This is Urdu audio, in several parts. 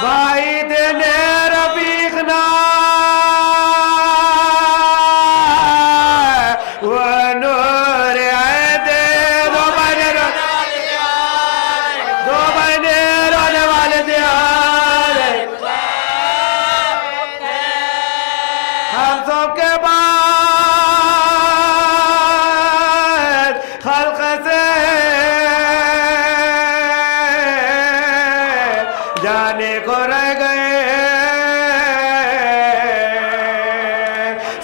بھائی دینے رفیقنا ونور عید دو بہنے رونے والے دیار ہم سب کے بعد خلق سے جانے کو رہ گئے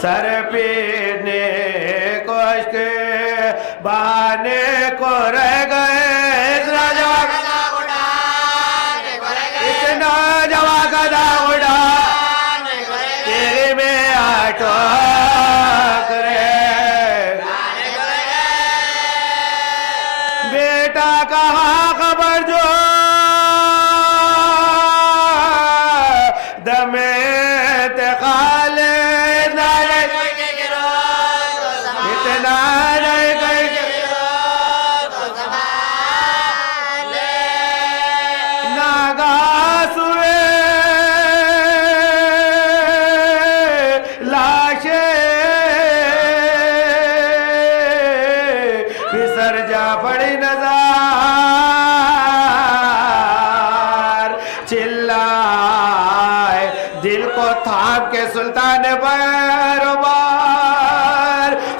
سر پینے کو عشق بہانے کو رہ گئے اتنا جوا کا داغ اڑا تیرے میں آٹو بیٹا کہاں خبر جو دمے انتقال اتنا نہیں گئی ناگاس ہوئے لاشیں پھسر جا پڑی نظر چلائے دل کو تھام کے سلطان بیروبار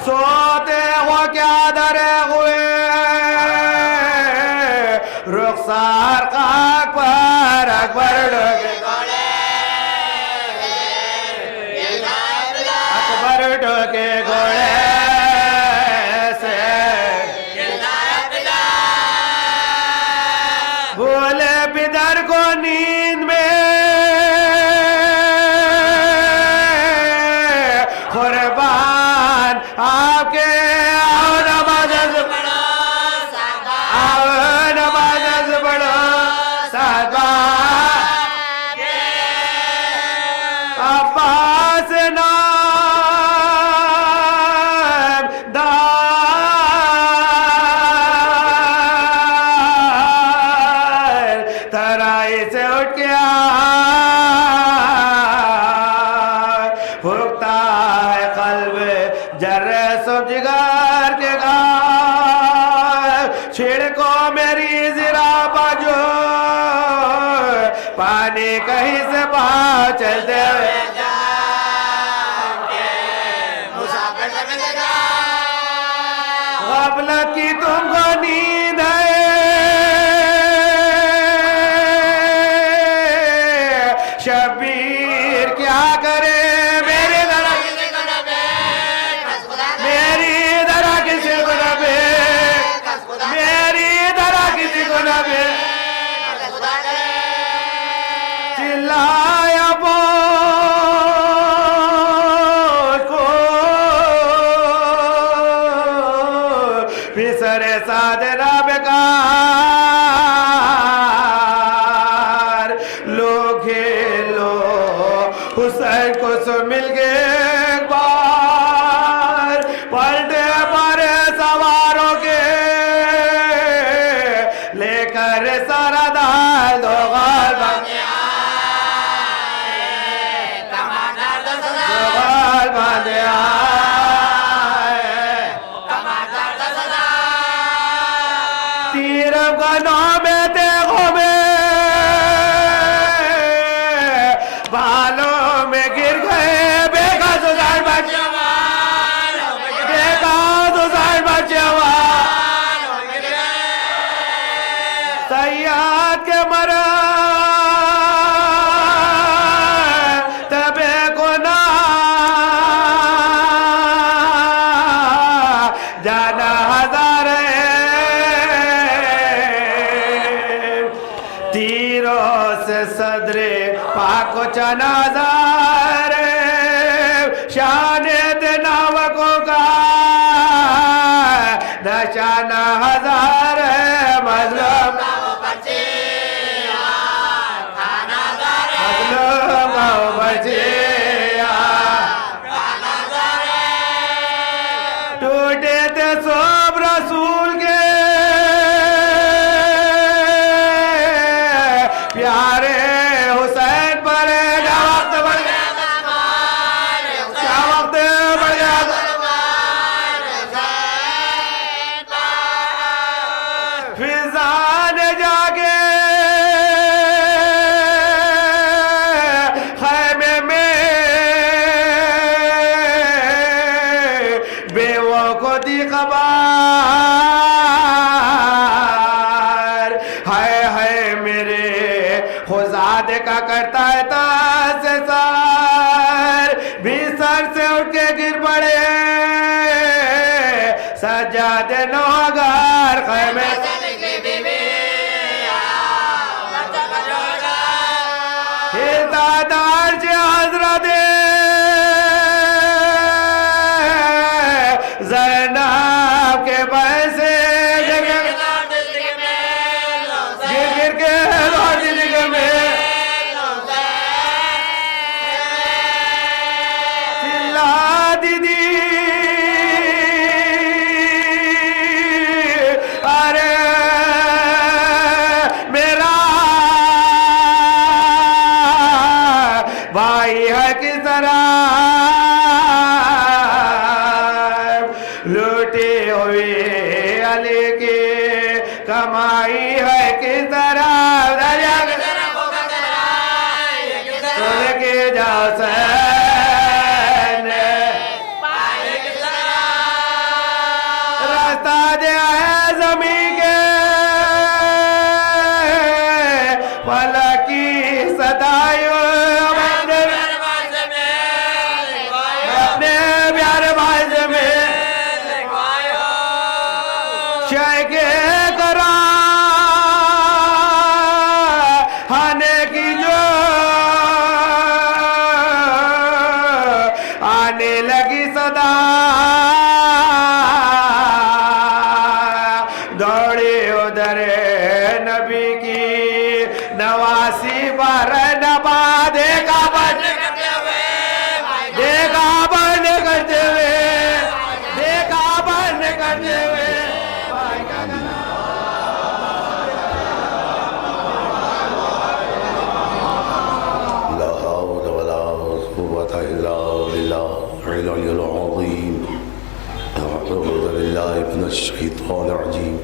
سوتے ہو کیا درے ہوئے رخسار خاک پر اکبر ڈھوکے اکبر ڈھوکے گھوڑے سے بولے بدر کو نیند میں قربان آپ کے آؤ نماز پڑھو ساتھ عباس نام دار ترائی سے اٹھ کے پھوکتا ہے قلب جرے سب جگر کے گھر چھڑکو میری زرا باجو پانی کہیں سے باہر چلتے ہوئے غفلت کی تم کو نیند ہے شبیر کیا کرے میری ذرا کسی کو نہ بے میری ذرا کسی کو نہ بے چلایا بوجھ کو پسر سادنا بیکار لوگ کھیلو حسین کو سو مل گئے ایک بار پلٹے پارے سواروں کے لے کر سارا دال دو غال باندھے آئے تیر افغانوں میں دیکھوں میں بالوں میں گر گئے بے کا سزار بچے سیاد کے مرا تبے کو نہ جانا ہزار تیروں سے صدر پاک و چنازار شان دناوکوں کا نشانہ ہزار مظلوم ٹوٹے تھے سب رسول کے پیارے کی خبر ہائے ہائے میرے خزادے کا کرتا ہے تاس سار بھی سر سے اٹھ کے گر پڑے سجاد نوگر خیمے دادار جی حضرت زینب کے پیسے گر کے لوٹ دیگر میں چلا دیدی ارے میرا بھائی ہے کس طرح لوٹی ہوئی علی کی کمائی ہے کس طرح سن کے جاؤ سین راستہ دیا ہے زمین کے فلک کی صدایوں نواسی بار نبا دیکھا بند کرتے ہوئے لا حول ولا قوة إلا بالله العلي العظيم أعوذ بالله من الشيطان الرجيم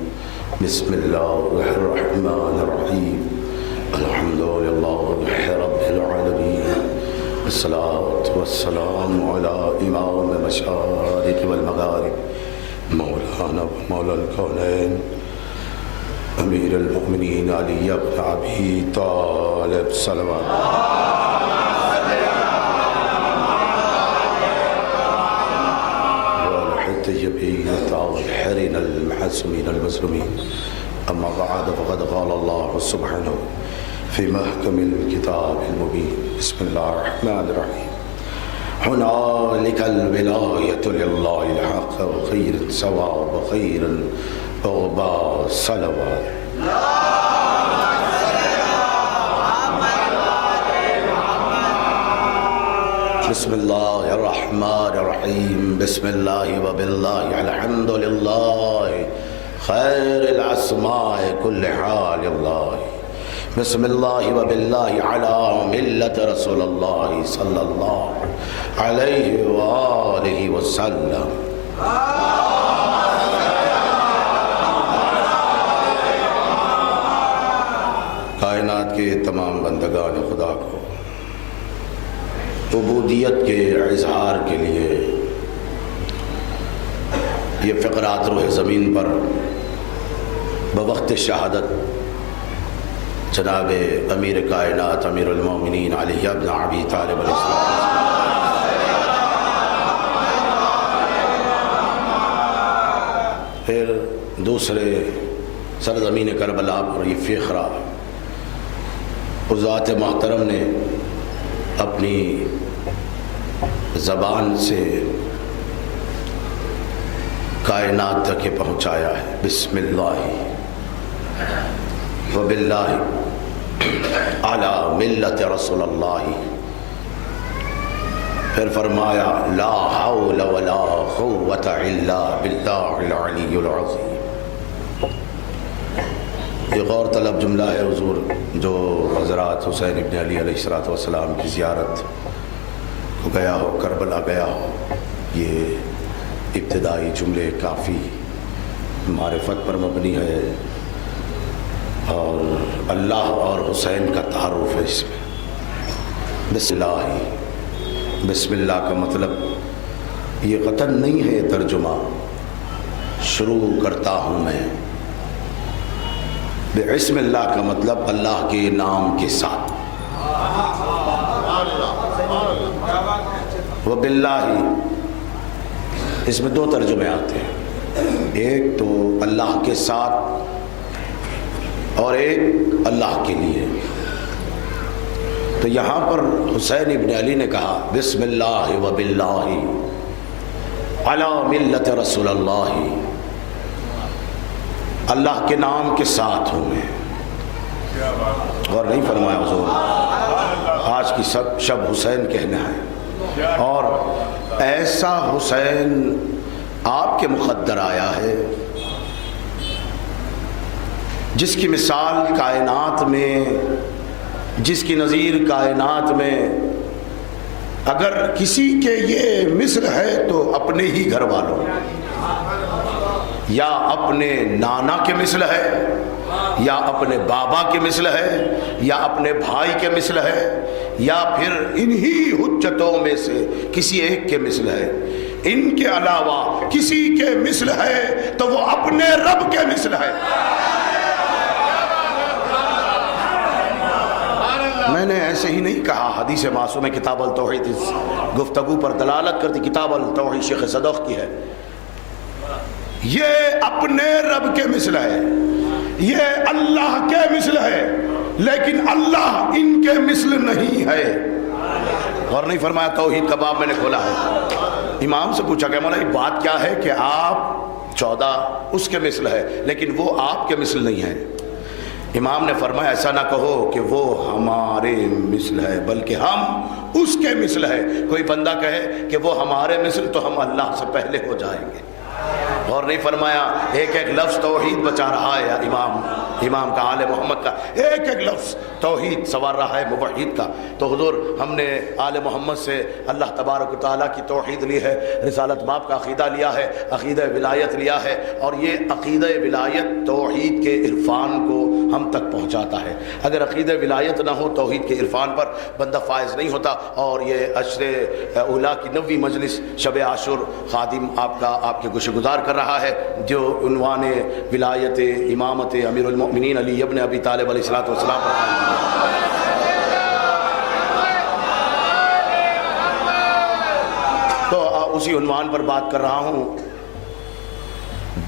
بسم الله الرحمن الرحيم الحمد لله رب العالمين والصلاة والسلام على إمام المشارق والمغارب مولانا ومولى الكونين أمير المؤمنين علي بن أبي طالب صلوات والطيبين الطاهرين المعصومين المظلومين أما بعد فقد قال الله سبحانه في محكم الكتاب المبين بسم الله الرحمن الرحيم هنالك الولاية لله الحق وخير ثواب وخير عقبى صلوات بسم الله الرحمن الرحيم بسم الله وبالله الحمد لله خير الأسماء كل حال الله بسم الله وبالله على ملة رسول الله صلى الله عليه وآله وسلم کائنات کے تمام بندگان خدا کو عبودیت کے اظہار کے لیے یہ فقرات روح زمین پر بوقت شہادت جناب امیر کائنات امیر المومنین علی بن ابی طالب علیہ السلام پھر دوسرے سرزمین کربلا پر یہ فخرہ اس ذات محترم نے اپنی زبان سے کائنات تک پہنچایا ہے بسم اللہ وباللہ علی ملت رسول اللہ پھر فرمایا لا حول ولا قوة الا باللہ العلی العظیم یہ غور طلب جملہ ہے حضور جو حضرات حسین ابن علی علیہ السلام کی زیارت کو گیا ہو کربلا گیا ہو یہ ابتدائی جملے کافی معرفت پر مبنی ہے اور اللہ اور حسین کا تعارف ہے اس میں بسم اللہ کا مطلب یہ قطعاً نہیں ہے ترجمہ شروع کرتا ہوں میں بسم اللہ کا مطلب اللہ کے نام کے ساتھ، وباللہ اس میں دو ترجمے آتے ہیں، ایک تو اللہ کے ساتھ اور ایک اللہ کے لیے۔ تو یہاں پر حسین ابن علی نے کہا بسم اللہ وباللہ علی ملت رسول اللہ، اللہ کے نام کے ساتھ ہوں میں۔ اور نہیں فرمایا حضور آج کی شب حسین کہنا ہے، اور ایسا حسین آپ کے مقدر آیا ہے جس کی مثال کائنات میں، جس کی نظیر کائنات میں اگر کسی کے یہ مثل ہے تو اپنے ہی گھر والوں، یا اپنے نانا کے مثل ہے، یا اپنے بابا کے مثل ہے، یا اپنے بھائی کے مثل ہے، یا پھر انہی حجتوں میں سے کسی ایک کے مثل ہے۔ ان کے علاوہ کسی کے مثل ہے تو وہ اپنے رب کے مثل ہے۔ میں نے ایسے ہی نہیں کہا، حدیث معصوم کتاب التوحید اس گفتگو پر دلالت کرتی، کتاب التوحید شیخ صدوق کی ہے۔ یہ اپنے رب کے مثل ہے، یہ اللہ کے مثل ہے، لیکن اللہ ان کے مثل نہیں ہے۔ اور نہیں فرمایا توحید کا باب میں نے کھولا ہے، امام سے پوچھا کہ مولا بات کیا ہے کہ آپ 14 اس کے مثل ہے لیکن وہ آپ کے مثل نہیں ہے۔ امام نے فرمایا ایسا نہ کہو کہ وہ ہمارے مثل ہے بلکہ ہم اس کے مثل ہے۔ کوئی بندہ کہے کہ وہ ہمارے مثل تو ہم اللہ سے پہلے ہو جائیں گے۔ اور نہیں فرمایا ایک ایک لفظ توحید بچا رہا ہے امام کا، آل محمد کا ایک ایک لفظ توحید سنوار رہا ہے موحد کا۔ تو حضور ہم نے آل محمد سے اللہ تبارک و تعالیٰ کی توحید لی ہے، رسالت باب کا عقیدہ لیا ہے، عقیدہ ولایت لیا ہے، اور یہ عقیدہ ولایت توحید کے عرفان کو ہم تک پہنچاتا ہے۔ اگر عقیدہ ولایت نہ ہو توحید کے عرفان پر بندہ فائز نہیں ہوتا۔ اور یہ عشر اولیٰ کی 90ویں مجلس شب عاشور خادم آپ کے گوشہ گزار کر رہا ہے، جو عنوان ولایت امامت امیر المؤمنین علی ابن ابی طالب علیہ الصلوۃ والسلام پر تو اسی عنوان پر بات کر رہا ہوں۔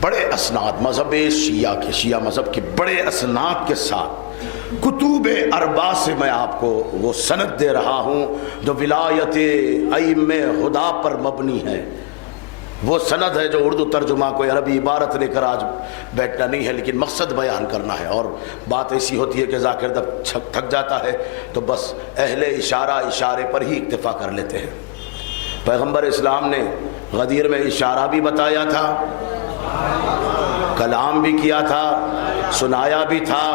بڑے اسناد مذہب شیعہ مذہب کے بڑے اسناد کے ساتھ کتب اربع سے میں آپ کو وہ سند دے رہا ہوں جو ولایت ائمہ خدا پر مبنی ہے۔ وہ سند ہے جو اردو ترجمہ کوئی عربی عبارت لے کر آج بیٹھنا نہیں ہے، لیکن مقصد بیان کرنا ہے۔ اور بات ایسی ہوتی ہے کہ ذاکر جب تھک جاتا ہے تو بس اہل اشارے پر ہی اکتفا کر لیتے ہیں۔ پیغمبر اسلام نے غدیر میں اشارہ بھی بتایا تھا، کلام بھی کیا تھا، سنایا بھی تھا،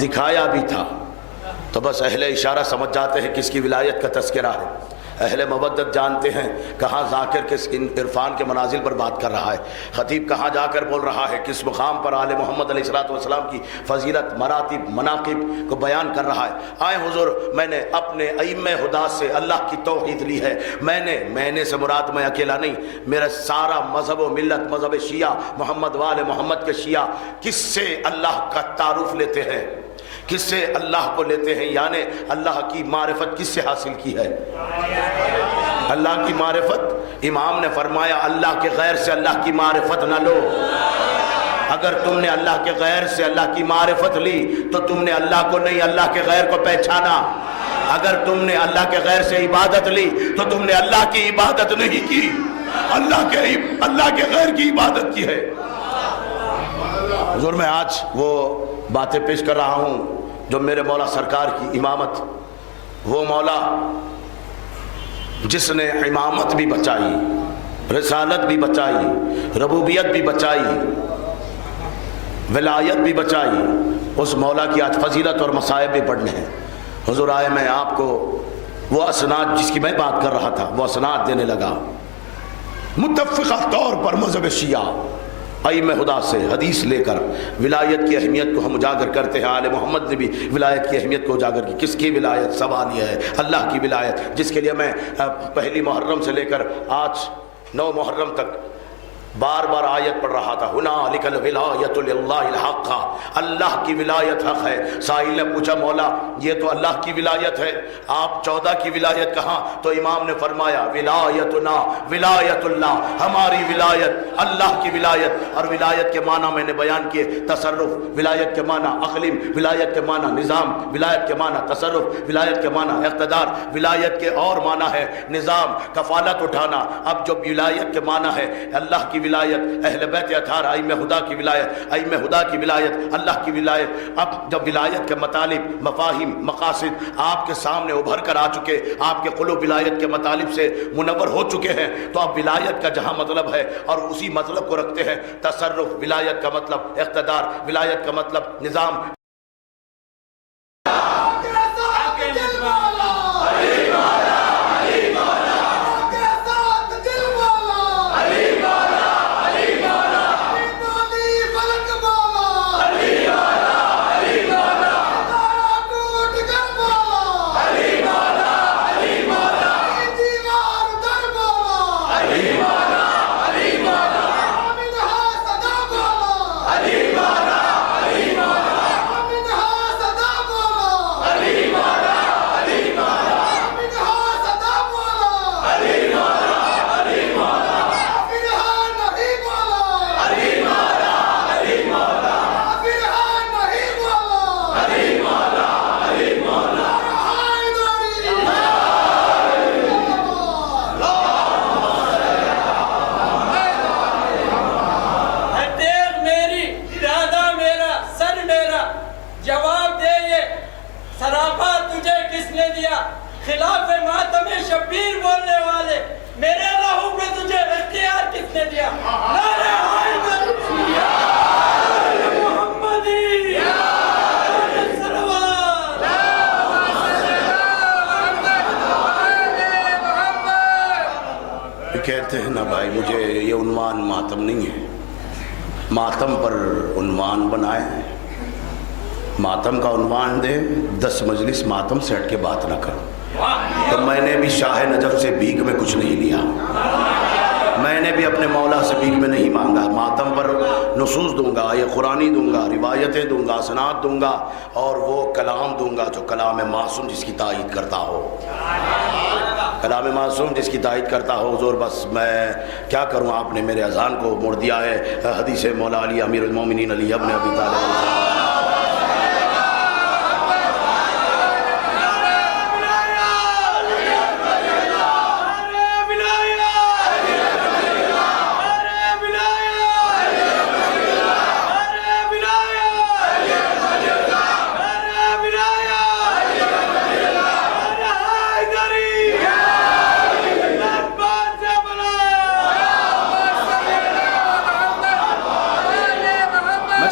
دکھایا بھی تھا۔ تو بس اہل اشارہ سمجھ جاتے ہیں کس کی ولایت کا تذکرہ ہے، اہل مودت جانتے ہیں کہاں ذاکر کس عرفان کے منازل پر بات کر رہا ہے، خطیب کہاں جا کر بول رہا ہے، کس مقام پر آل محمد علیہ الصلوۃ والسلام کی فضیلت، مراتب، مناقب کو بیان کر رہا ہے۔ آئے حضور میں نے اپنے ائمہ خدا سے اللہ کی توحید لی ہے۔ میں نے سے مراد میں اکیلا نہیں، میرا سارا مذہب و ملت، مذہب شیعہ، محمد وال محمد کے شیعہ کس سے اللہ کا تعارف لیتے ہیں، کس سے اللہ کو لیتے ہیں، یعنی اللہ کی معرفت کس سے حاصل کی ہے؟ اللہ کی معرفت۔ امام نے فرمایا اللہ کے غیر سے اللہ کی معرفت نہ لو۔ اگر تم نے اللہ کے غیر سے اللہ کی معرفت لی تو تم نے اللہ کو نہیں، اللہ کے غیر کو پہچانا۔ اگر تم نے اللہ کے غیر سے عبادت لی تو تم نے اللہ کی عبادت نہیں کی، اللہ کے غیر کی عبادت کی ہے۔ حضور میں آج وہ باتیں پیش کر رہا ہوں جو میرے مولا سرکار کی امامت، وہ مولا جس نے امامت بھی بچائی، رسالت بھی بچائی، ربوبیت بھی بچائی، ولایت بھی بچائی، اس مولا کی آج فضیلت اور مصائب بھی پڑھنے ہیں۔ حضور آئے میں آپ کو وہ اسناد جس کی میں بات کر رہا تھا وہ اسناد دینے لگا۔ متفقہ طور پر مذہب شیعہ ائمہ خدا سے حدیث لے کر ولایت کی اہمیت کو ہم اجاگر کرتے ہیں۔ آل محمد نے بھی ولایت کی اہمیت کو اجاگر کی۔ کس کی ولایت؟ سوال یہ ہے اللہ کی ولایت، جس کے لیے میں پہلی محرم سے لے کر آج 9 محرم تک بار بار آیت پڑھ رہا تھا ہنالک الولایۃ للہ الحق، اللہ کی ولایت حق ہے۔ سائل نے پوچھا مولا یہ تو اللہ کی ولایت ہے، آپ 14 کی ولایت کہاں؟ تو امام نے فرمایا ولایتنا ولایت اللہ، ہماری ولایت اللہ کی ولایت۔ اور ولایت کے معنی میں نے بیان کیے، تصرف، ولایت کے معنی اقلیم، ولایت کے معنی نظام، ولایت کے معنی تصرف، ولایت کے معنی اقتدار، ولایت کے اور معنی ہے نظام، کفالت اٹھانا۔ اب جو ولایت کے معنی ہے اللہ کی ولایت، اہل بیت اطہار، ائمہ خدا کی ولایت، ائمہ خدا کی ولایت، اللہ کی ولایت۔ اب جب ولایت کے مطالب، مفاہیم، مقاصد آپ کے سامنے ابھر کر آ چکے، آپ کے قلوب ولایت کے مطالب سے منور ہو چکے ہیں، تو اب ولایت کا جہاں مطلب ہے اور اسی مطلب کو رکھتے ہیں تصرف، ولایت کا مطلب اقتدار، ولایت کا مطلب نظام۔ خلاف ماتم شبیر بولنے والے میرے لہو پہ تجھے اختیار کس نے دیا؟ نعرہ حیدر یا محمدی یا سلوات کہتے ہیں نا بھائی مجھے یہ عنوان ماتم نہیں ہے، ماتم پر عنوان بنائے ہیں، ماتم کا عنوان دے 10 مجلس ماتم سے ہٹ کے بات نہ کرو۔ تو میں نے بھی شاہ نجف سے بھیک میں کچھ نہیں لیا، میں نے بھی اپنے مولا سے بھیک میں نہیں مانگا۔ ماتم پر نصوص دوں گا، یہ قرآنی دوں گا، روایتیں دوں گا، سناد دوں گا، اور وہ کلام دوں گا جو کلام معصوم جس کی تائید کرتا ہو، کلام معصوم جس کی تائید کرتا ہو۔ حضور بس میں کیا کروں، آپ نے میرے اذان کو موڑ دیا ہے۔ حدیث مولا علی امیر المومنین علی ابن ابی طالب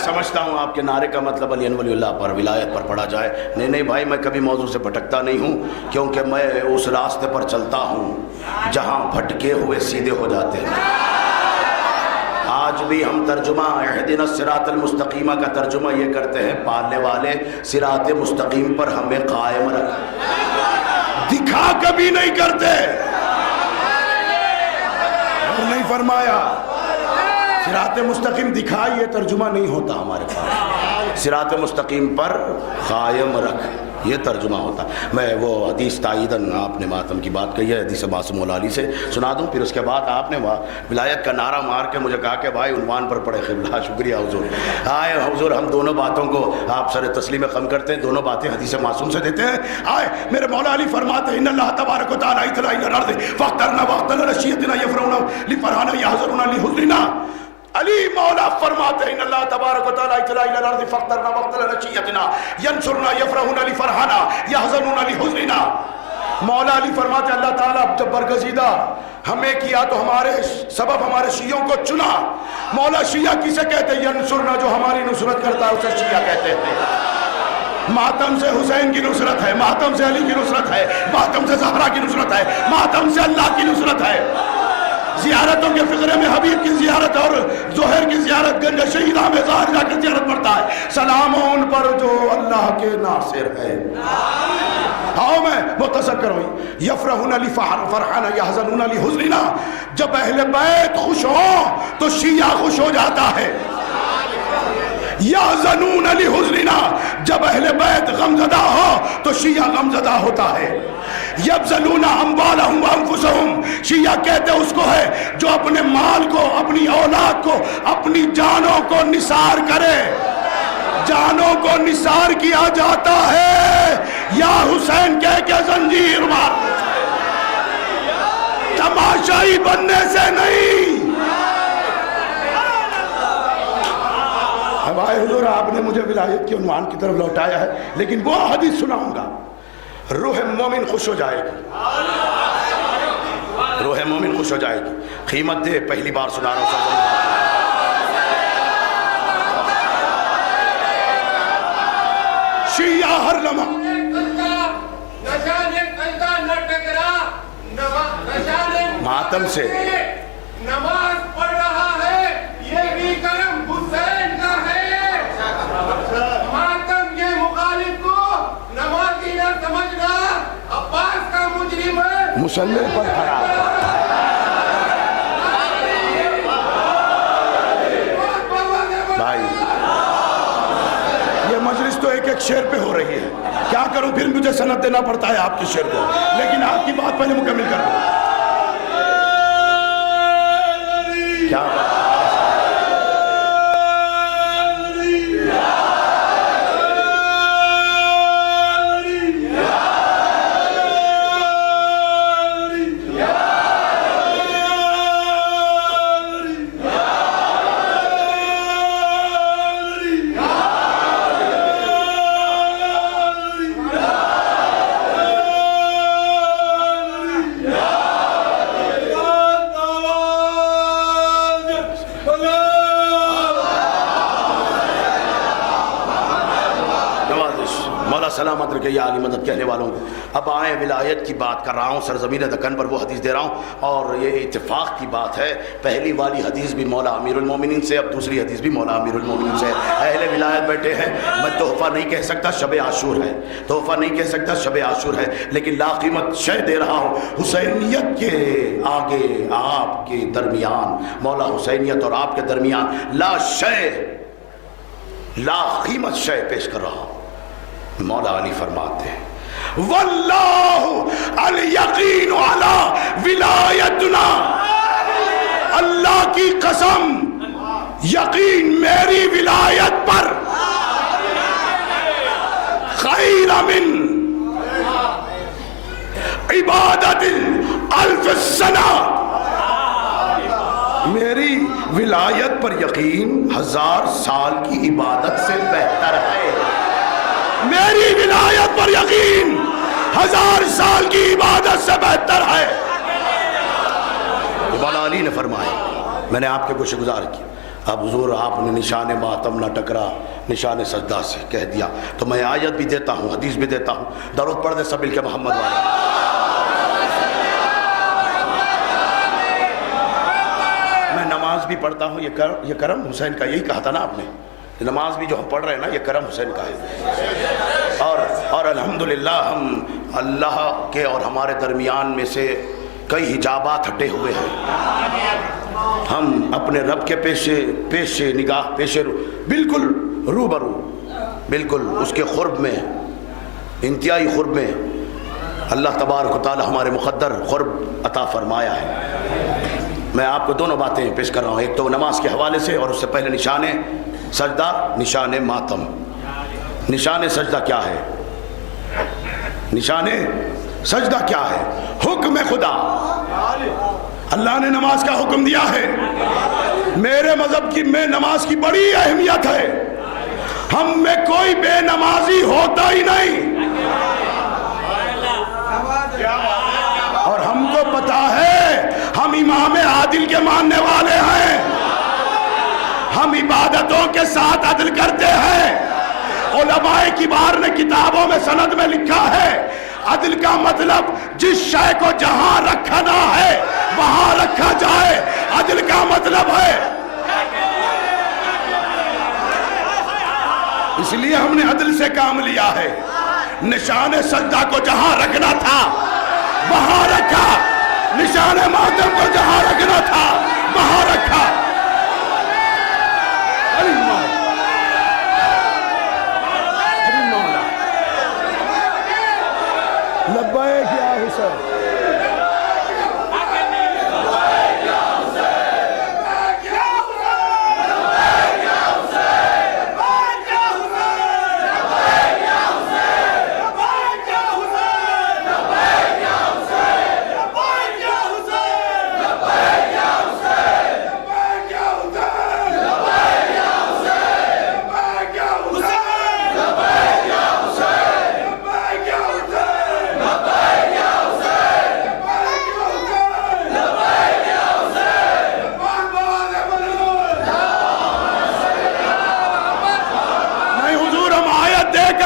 سمجھتا ہوں آپ کے نعرے کا مطلب علی ولی اللہ پر، ولایت پر پڑھا جائے۔ نہیں بھائی، میں کبھی موضوع سے بھٹکتا نہیں ہوں، کیونکہ میں اس راستے پر چلتا ہوں جہاں بھٹکے ہوئے سیدھے ہو جاتے ہیں۔ آج بھی ہم ترجمہ اہدنا الصراط المستقیمہ کا ترجمہ یہ کرتے ہیں، پالنے والے صراط مستقیم پر ہمیں قائم رکھ، دکھا کبھی نہیں کرتے، اور نہیں فرمایا صراط مستقیم دکھائیے، ترجمہ نہیں ہوتا ہمارے پاس، صراط مستقیم پر قائم رکھ یہ ترجمہ ہوتا۔ میں وہ حدیث تائیدن آپ نے ماتم کی بات کہی ہے، حدیث معصوم مولا علی سے سنا دوں، پھر اس کے بعد آپ نے ولایت کا نعرہ مار کے مجھے کہا کہ بھائی عنوان پر پڑھے قبلہ۔ شکریہ حضور۔ آئے حضور، ہم دونوں باتوں کو آپ سر تسلیم خم کرتے ہیں، دونوں باتیں حدیث معصوم سے دیتے ہیں۔ آئے میرے مولا علی فرماتے ہیں ان اللہ تبارک و تعالی اطلع الی الارض فاخترنا واختل رشیتنا یفرون لفرحنا یحزنون لحزننا۔ علی مولا فرماتے ہیں ان اللہ تبارک و تعالی اطلع الی الارض فاخترنا واختل رشیتنا ینصرنا یفرحون لفرحنا یحزنون لحزننا۔ مولا علی فرماتے ہیں اللہ تعالیٰ جب برگزیدہ ہمیں کیا تو ہمارے سبب ہمارے شیعوں کو چنا۔ مولا شیعہ کسے کہتے ہیں؟ ینصرنا، جو ہماری نصرت کرتا ہے اسے شیعہ کہتے ہیں۔ ماتم سے حسین کی نصرت ہے، ماتم سے علی کی نصرت ہے، ماتم سے زہرا کی نصرت ہے، ماتم سے اللہ کی نصرت ہے۔ زیارتوں کے فقرے میں حبیب کی زیارت اور زہر کی زیارت، گنج شہیدہ میں ظاہر جا کر زیارت پڑتا ہے۔ سلام ان پر جو اللہ کے ناصر ہے۔ آؤ میں مختصر کروں. یفرحون علی فرحانا یحزنون علی حزننا. جب اہل بیت خوش ہوں تو شیعہ خوش ہو جاتا ہے. یحزنون علی حزننا. جب اہل بیت غمزدہ ہو تو شیعہ غمزدہ ہوتا ہے. یبذلون اموالہم وانفسہم. شیعہ کہتے اس کو ہے جو اپنے مال کو, اپنی اولاد کو, اپنی جانوں کو نثار کرے. جانوں کو نثار کیا جاتا ہے یا حسین کہہ کے زنجیر مار, تماشائی بننے سے نہیں. اب آئے حضور, آپ نے مجھے ولایت کے عنوان کی طرف لوٹایا ہے, لیکن وہ حدیث سناؤں گا. روح مومن خوش ہو جائے گی, روح مومن خوش ہو جائے گی. قیمت دے, پہلی بار سنا رہا ہوں. شیعہ ہر لمحہ ماتم سے نماز پڑھ رہا ہے, یہ بھی کرم حسین کا ہے. ماتم کے مخالف کو نمازی نہ سمجھنا, عباس کا مجرم ہے. مسلح پر کھڑا. بھائی یہ مجلس تو ایک ایک شعر پہ ہو رہی ہے, کیا کروں پھر مجھے سند دینا پڑتا ہے آپ کے شعر کو, لیکن آپ کی بات پہلے مکمل کر دوں. کیا سلامت رکھے یا علی مدد کہنے والوں کو. اب آئیں ولایت کی بات کر رہا ہوں, سرزمین دکن پر وہ حدیث دے رہا ہوں, اور یہ اتفاق کی بات ہے. پہلی والی حدیث بھی مولا امیر المومنین سے, اب دوسری حدیث بھی مولا امیر المومنین سے. اہل ولایت بیٹھے ہیں, میں تحفہ نہیں کہہ سکتا, شب عاشور ہے. تحفہ نہیں کہہ سکتا, شب عاشور ہے, لیکن لا قیمت شے دے رہا ہوں. حسینیت کے آگے آپ کے درمیان, مولا حسینیت اور آپ کے درمیان لا شے, لا قیمت شے پیش کر رہا ہوں. مولا علی فرماتے ہیں واللہ الیقین علی ولایتنا. اللہ کی قسم, یقین میری ولایت پر خیر من عبادت الف سنہ. میری ولایت پر یقین 1000 سال کی عبادت سے بہتر ہے. میری ولایت پر یقین 1000 سال کی عبادت سے بہتر ہے. مولا علی نے فرمایا, میں نے آپ کے گوشہ گزار کی. اب حضور آپ نے نشان ماتم نہ ٹکرا نشان سجدہ سے کہہ دیا, تو میں آیت بھی دیتا ہوں, حدیث بھی دیتا ہوں. درود پڑھ دے سب مل کے محمد والے. میں نماز بھی پڑھتا ہوں, یہ کرم حسین کا, یہی کہا تھا نا آپ نے. نماز بھی جو ہم پڑھ رہے ہیں نا, یہ کرم حسین کا ہے. اور الحمدللہ ہم اللہ کے اور ہمارے درمیان میں سے کئی حجابات ہٹے ہوئے ہیں. ہم اپنے رب کے پیش نگاہ بالکل روبرو, بالکل اس کے قرب میں, انتہائی قرب میں اللہ تبارک و تعالی ہمارے مقدر قرب عطا فرمایا ہے. میں آپ کو دونوں باتیں پیش کر رہا ہوں, ایک تو نماز کے حوالے سے, اور اس سے پہلے نشان سجدہ, نشان ماتم. نشان سجدہ کیا ہے؟ نشان سجدہ کیا ہے؟ حکم خدا. اللہ نے نماز کا حکم دیا ہے. میرے مذہب کی میں نماز کی بڑی اہمیت ہے. ہم میں کوئی بے نمازی ہوتا ہی نہیں, اور ہم کو پتا ہے ہم امام عادل کے ماننے والے ہیں. ہم عبادتوں کے ساتھ عدل کرتے ہیں. علماء کبار نے کتابوں میں سند میں لکھا ہے, عدل کا مطلب جس شے کو جہاں رکھنا ہے وہاں رکھا جائے, عدل کا مطلب ہے. اس لیے ہم نے عدل سے کام لیا ہے. نشان سجدہ کو جہاں رکھنا تھا وہاں رکھا، نشان ماتم کو جہاں رکھنا تھا وہاں رکھا. لبیک یا حسین.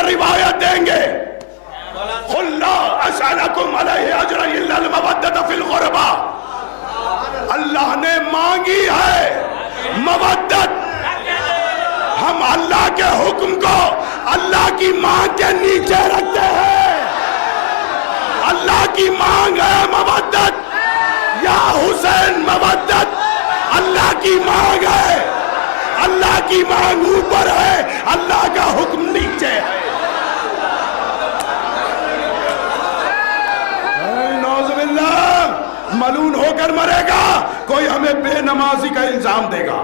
روایت دیں گے قل لا اسألکم علیہ اجرا الا المودۃ فی القربى. اللہ نے مانگی ہے مودت. ہم اللہ کے حکم کو اللہ کی مانگ کے نیچے رکھتے ہیں. اللہ کی مانگ ہے مودت. یا حسین مودت اللہ کی مانگ ہے. اللہ کی مانگ اوپر ہے، اللہ کا حکم نیچے ہے. ملعون ہو کر مرے گا، کوئی ہمیں بے نمازی کا الزام دے گا.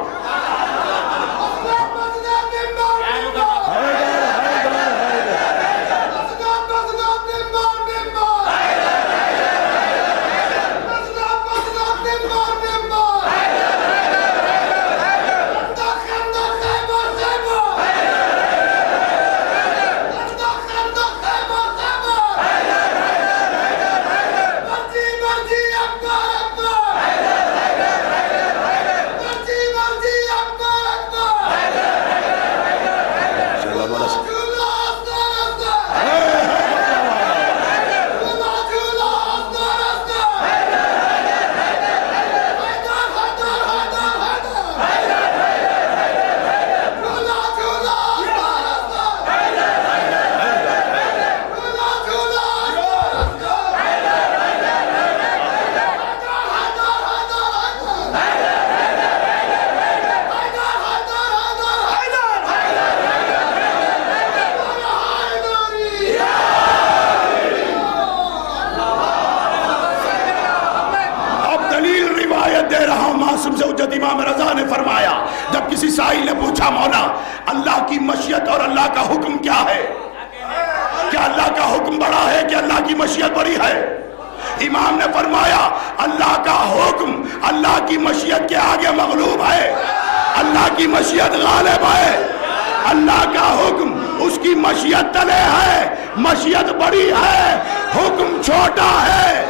دے رہا ہوں. معصوم سے حجت امام رضا نے فرمایا جب کسی سائل نے پوچھا مولا اللہ کی مشیت اور اللہ کا حکم کیا ہے، کیا اللہ کا حکم بڑا ہے کہ اللہ کی مشیت بڑی ہے؟ امام نے فرمایا اللہ کا حکم اللہ کی مشیت کے آگے مغلوب ہے. اللہ کی مشیت غالب ہے. اللہ کا حکم اس کی مشیت تلے ہے. مشیت بڑی ہے، حکم چھوٹا ہے.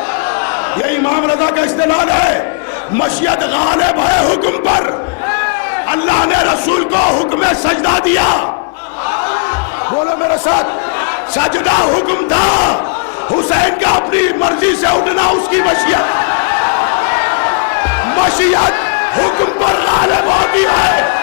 یہ امام رضا کا استدلال ہے. مشیت غالب ہے حکم پر. اللہ نے رسول کو حکم سجدہ دیا. بولو میرے ساتھ، سجدہ حکم تھا. حسین کا اپنی مرضی سے اٹھنا اس کی مشیت. مشیت حکم پر غالب ہوتی ہے.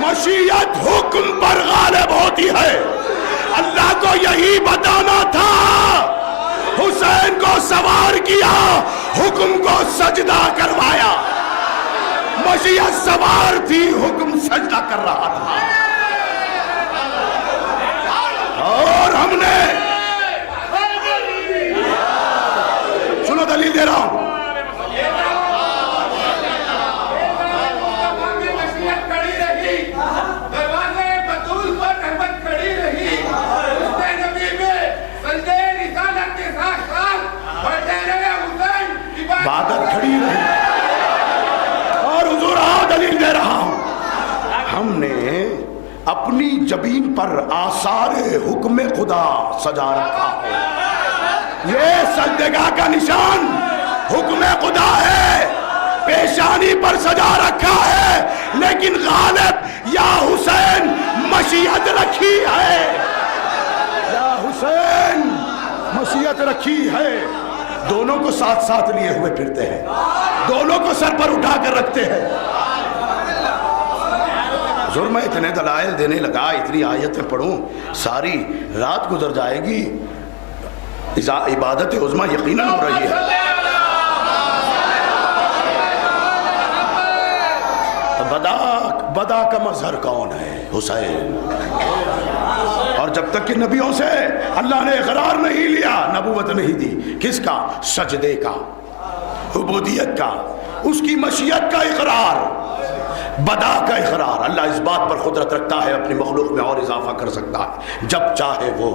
مشیت حکم پر غالب ہوتی ہے. اللہ کو یہی بتانا تھا. حسین کو سوار کیا، حکم کو سجدہ کروایا. مشیت سوار تھی، حکم سجدہ کر رہا تھا. اور ہم نے سنو دلیل دے رہا ہوں. عبادت کھڑی رہی اور حضور دلیل دے رہا ہوں. ہم نے اپنی جبین پر آثار حکم خدا سجا رکھا ہے. یہ سجدگاہ کا نشان حکم خدا ہے. پیشانی پر سجا رکھا ہے، لیکن غالب یا حسین مشیت رکھی ہے، یا حسین مشیت رکھی ہے۔ دونوں کو ساتھ ساتھ لیے ہوئے پھرتے ہیں، دونوں کو سر پر اٹھا کر رکھتے ہیں۔ حضور میں اتنے دلائل دینے لگا، اتنی آیتیں پڑھوں، ساری رات گزر جائے گی، عبادت عظمیٰ یقیناً ہو رہی ہے۔ بدا کا مظہر کون ہے؟ حسین۔ اور جب تک کہ نبیوں سے اللہ نے اقرار نہیں لیا، نبوت نہیں دی، کس کا؟ سجدے کا، عبودیت کا، اس کی مشیت کا اقرار، بدا کا اقرار۔ اللہ اس بات پر قدرت رکھتا ہے، اپنی مخلوق میں اور اضافہ کر سکتا ہے جب چاہے وہ۔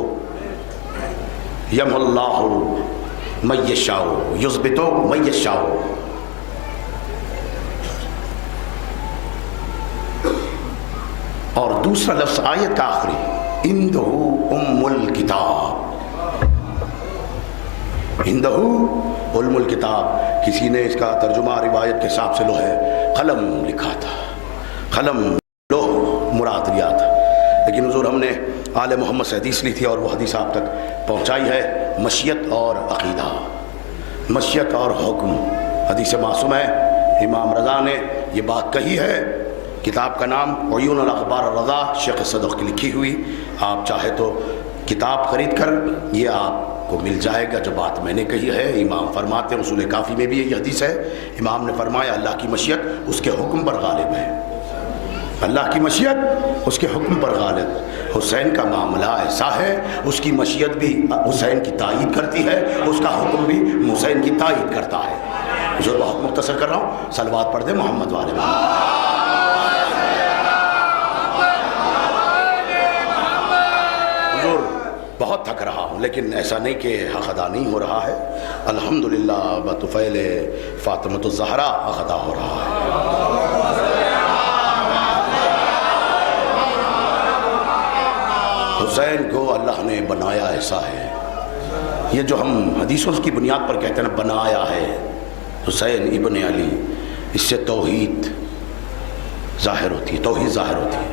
یم اللہ من یشاء یثبت من یشاء۔ اور دوسرا لفظ آیت کا آخری، اندہ ام الکتاب، اندہ ام الکتاب۔ کسی نے اس کا ترجمہ روایت کے حساب سے لوح قلم لکھا تھا، قلم لوح مراد لیا تھا، لیکن حضور ہم نے آل محمد سے حدیث لی تھی اور وہ حدیث آپ تک پہنچائی ہے۔ مشیت اور عقیدہ، مشیت اور حکم، حدیث معصوم ہے۔ امام رضا نے یہ بات کہی ہے، کتاب کا نام عیون الاخبار الرضا، شیخ صدق کی لکھی ہوئی۔ آپ چاہے تو کتاب خرید کر یہ آپ کو مل جائے گا جو بات میں نے کہی ہے۔ امام فرماتے ہیں، اصول کافی میں بھی یہ حدیث ہے، امام نے فرمایا اللہ کی مشیت اس کے حکم پر غالب ہے، اللہ کی مشیت اس کے حکم پر غالب۔ حسین کا معاملہ ایسا ہے، اس کی مشیت بھی حسین کی تائید کرتی ہے، اس کا حکم بھی حسین کی تائید کرتا ہے۔ جو بہت مختصر کر رہا ہوں، صلوات پڑھ دیں محمد والے محمد۔ بہت تھک رہا ہوں، لیکن ایسا نہیں کہ حق ادا نہیں ہو رہا ہے، الحمدللہ بطفیل فاطمۃ الزہرا حق ادا ہو رہا ہے۔ حسین کو اللہ نے بنایا ایسا ہے، یہ جو ہم حدیثوں کی بنیاد پر کہتے ہیں نا بنایا ہے حسین ابن علی، اس سے توحید ظاہر ہوتی ہے، توحید ظاہر ہوتی ہے۔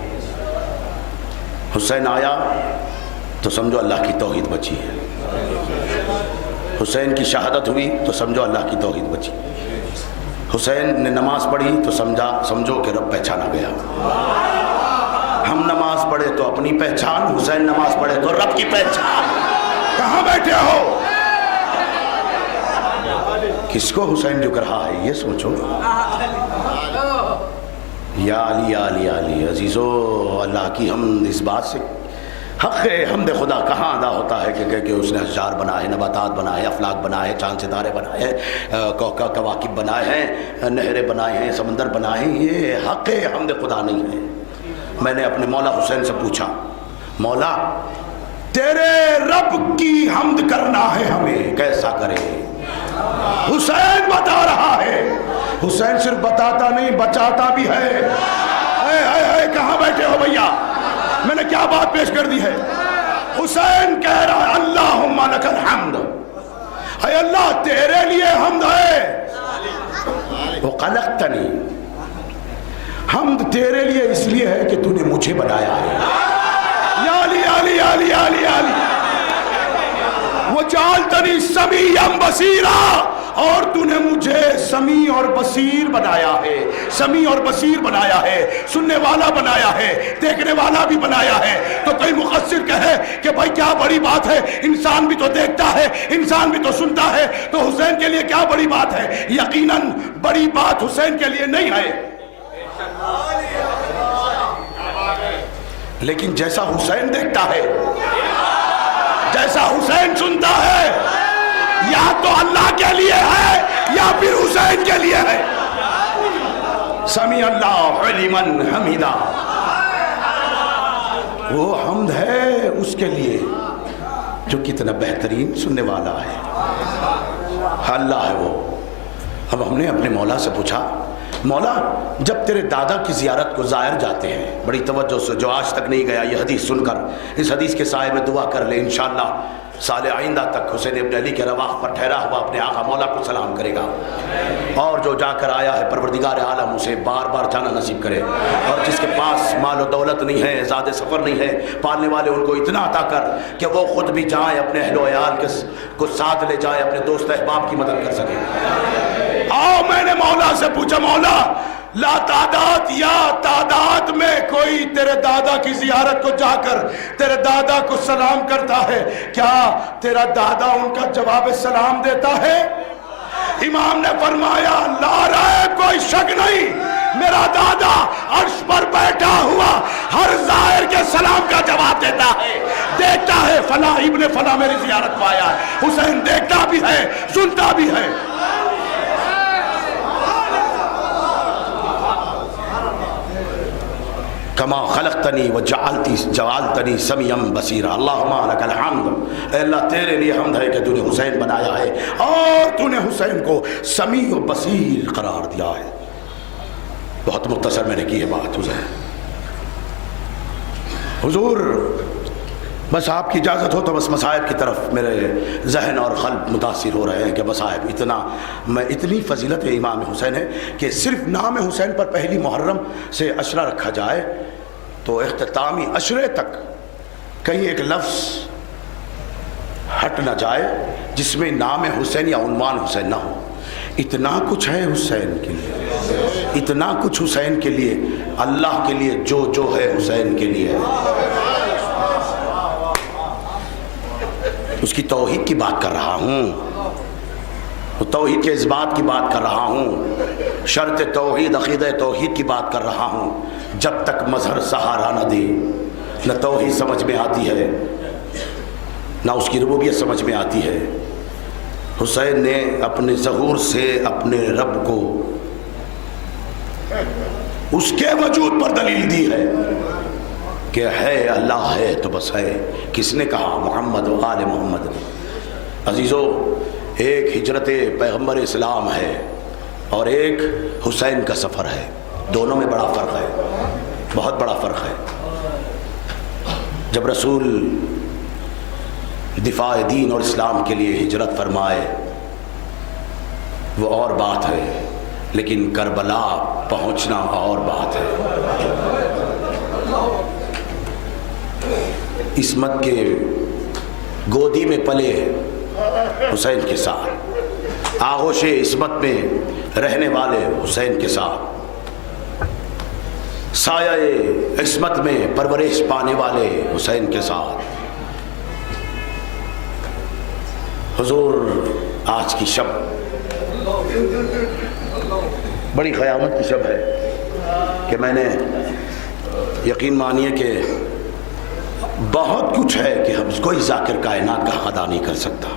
حسین آیا تو سمجھو اللہ کی توحید بچی ہے، حسین کی شہادت ہوئی تو سمجھو اللہ کی توحید بچی، حسین نے نماز پڑھی تو سمجھو کہ رب پہچانا گیا۔ ہم نماز پڑھے تو اپنی پہچان، حسین نماز پڑھے تو رب کی پہچان۔ کہاں بیٹھے ہو؟ کس کو حسین جھک رہا ہے یہ سوچو۔ یا علی یا علی یا علی، عزیزو اللہ کی حمد اس بات سے حق حمد خدا کہاں ادا ہوتا ہے کہ اس نے اشجار بنائے، نباتات بنائے، افلاک بنائے، چاند ستارے بنائے، کواکب بنائے ہیں، نہریں بنائے ہیں، سمندر بنائے ہیں، یہ حق حمد خدا نہیں ہے۔ میں نے اپنے مولا حسین سے پوچھا، مولا تیرے رب کی حمد کرنا ہے ہمیں، کیسا کرے؟ حسین بتا رہا ہے، حسین صرف بتاتا نہیں بچاتا بھی ہے۔ اے کہاں بیٹھے ہو بھیا؟ میں نے کیا بات پیش کر دی ہے؟ حسین کہہ رہا ہے اللہم لک الحمد، اے اللہ تیرے لیے حمد ہے۔ وخلقتنی، حمد تیرے لیے اس لیے ہے کہ تو نے مجھے بنایا ہے۔ یا علی علی علی علی علی وجعلتنی سمیعا بصیرا، اور تو نے مجھے سمیع اور بصیر بنایا ہے، سمیع اور بصیر بنایا ہے، سننے والا بنایا ہے، دیکھنے والا بھی بنایا ہے۔ تو کوئی مقصر کہے کہ بھائی کیا بڑی بات ہے، انسان بھی تو دیکھتا ہے، انسان بھی تو سنتا ہے، تو حسین کے لیے کیا بڑی بات ہے؟ یقیناً بڑی بات حسین کے لیے نہیں ہے، لیکن جیسا حسین دیکھتا ہے، جیسا حسین سنتا ہے، یا تو اللہ کے لیے ہے یا پھر حسین کے لیے ہے۔ سمیع اللہ لمن حمیدہ، وہ حمد ہے اس کے لیے جو کتنا بہترین سننے والا ہے، اللہ ہے وہ۔ اب ہم نے اپنے مولا سے پوچھا، مولا جب تیرے دادا کی زیارت کو زائر جاتے ہیں بڑی توجہ سے، جو آج تک نہیں گیا یہ حدیث سن کر اس حدیث کے سائے میں دعا کر لے انشاءاللہ سال آئندہ تک حسین ابن علی کے رواح پر ٹھہرا ہوا اپنے آقا مولا کو سلام کرے گا، اور جو جا کر آیا ہے پروردگار عالم اسے بار بار جانا نصیب کرے، اور جس کے پاس مال و دولت نہیں ہے، زاد سفر نہیں ہے، پالنے والے ان کو اتنا عطا کر کہ وہ خود بھی جائیں، اپنے اہل و عیال کو ساتھ لے جائیں، اپنے دوست احباب کی مدد کر سکیں۔ آؤ میں نے مولا سے پوچھا، مولا لا تعداد یا تعداد میں کوئی تیرے دادا کی زیارت کو جا کر تیرے دادا کو سلام کرتا ہے، کیا تیرا دادا ان کا جواب سلام دیتا ہے؟ امام نے فرمایا لا ریب، کوئی شک نہیں، میرا دادا عرش پر بیٹھا ہوا ہر زائر کے سلام کا جواب دیتا ہے، دیکھتا ہے فلاں ابن فلاں میری زیارت کو آیا ہے، حسین دیکھتا بھی ہے، سنتا بھی ہے۔ کما خلقتنی وجعلتنی سمیعا بصیرا، اللہم لک الحمد، اے اللہ تیرے لیے حمد ہے کہ تو نے حسین بنایا ہے اور تو نے حسین کو سمیع و بصیر قرار دیا ہے۔ بہت مختصر میں نے کی ہے بات حضور، بس آپ کی اجازت ہو تو بس مصائب کی طرف میرے ذہن اور قلب متاثر ہو رہے ہیں کہ مصائب اتنی فضیلت امام حسین ہے کہ صرف نام حسین پر پہلی محرم سے عشرہ رکھا جائے تو اختتامی عشرے تک کہیں ایک لفظ ہٹ نہ جائے جس میں نام حسین یا عنوان حسین نہ ہو۔ اتنا کچھ ہے حسین کے لیے، اتنا کچھ حسین کے لیے، اللہ کے لیے جو ہے حسین کے لیے ہے۔ اس کی توحید کی بات کر رہا ہوں، توحید کے اثبات کی بات کر رہا ہوں، شرط توحید عقیدہ توحید کی بات کر رہا ہوں۔ جب تک مظہر سہارا نہ دے نہ توحید سمجھ میں آتی ہے نہ اس کی ربوبیت سمجھ میں آتی ہے۔ حسین نے اپنے ظہور سے اپنے رب کو اس کے وجود پر دلیل دی ہے کہ ہے اللہ ہے تو بس ہے۔ کس نے کہا؟ محمد و آل محمد نے۔ عزیزو، ایک ہجرت پیغمبر اسلام ہے اور ایک حسین کا سفر ہے، دونوں میں بڑا فرق ہے، بہت بڑا فرق ہے۔ جب رسول دفاع دین اور اسلام کے لیے ہجرت فرمائے وہ اور بات ہے، لیکن کربلا پہنچنا اور بات ہے۔ عصمت کے گودی میں پلے حسین کے ساتھ، آغوش عصمت میں رہنے والے حسین کے ساتھ، سایہ عصمت میں پرورش پانے والے حسین کے ساتھ۔ حضور، آج کی شب بڑی قیامت کی شب ہے کہ میں نے یقین مانیے کہ بہت کچھ ہے کہ ہم کوئی ذاکر کائنات کا حق ادا نہیں کر سکتا۔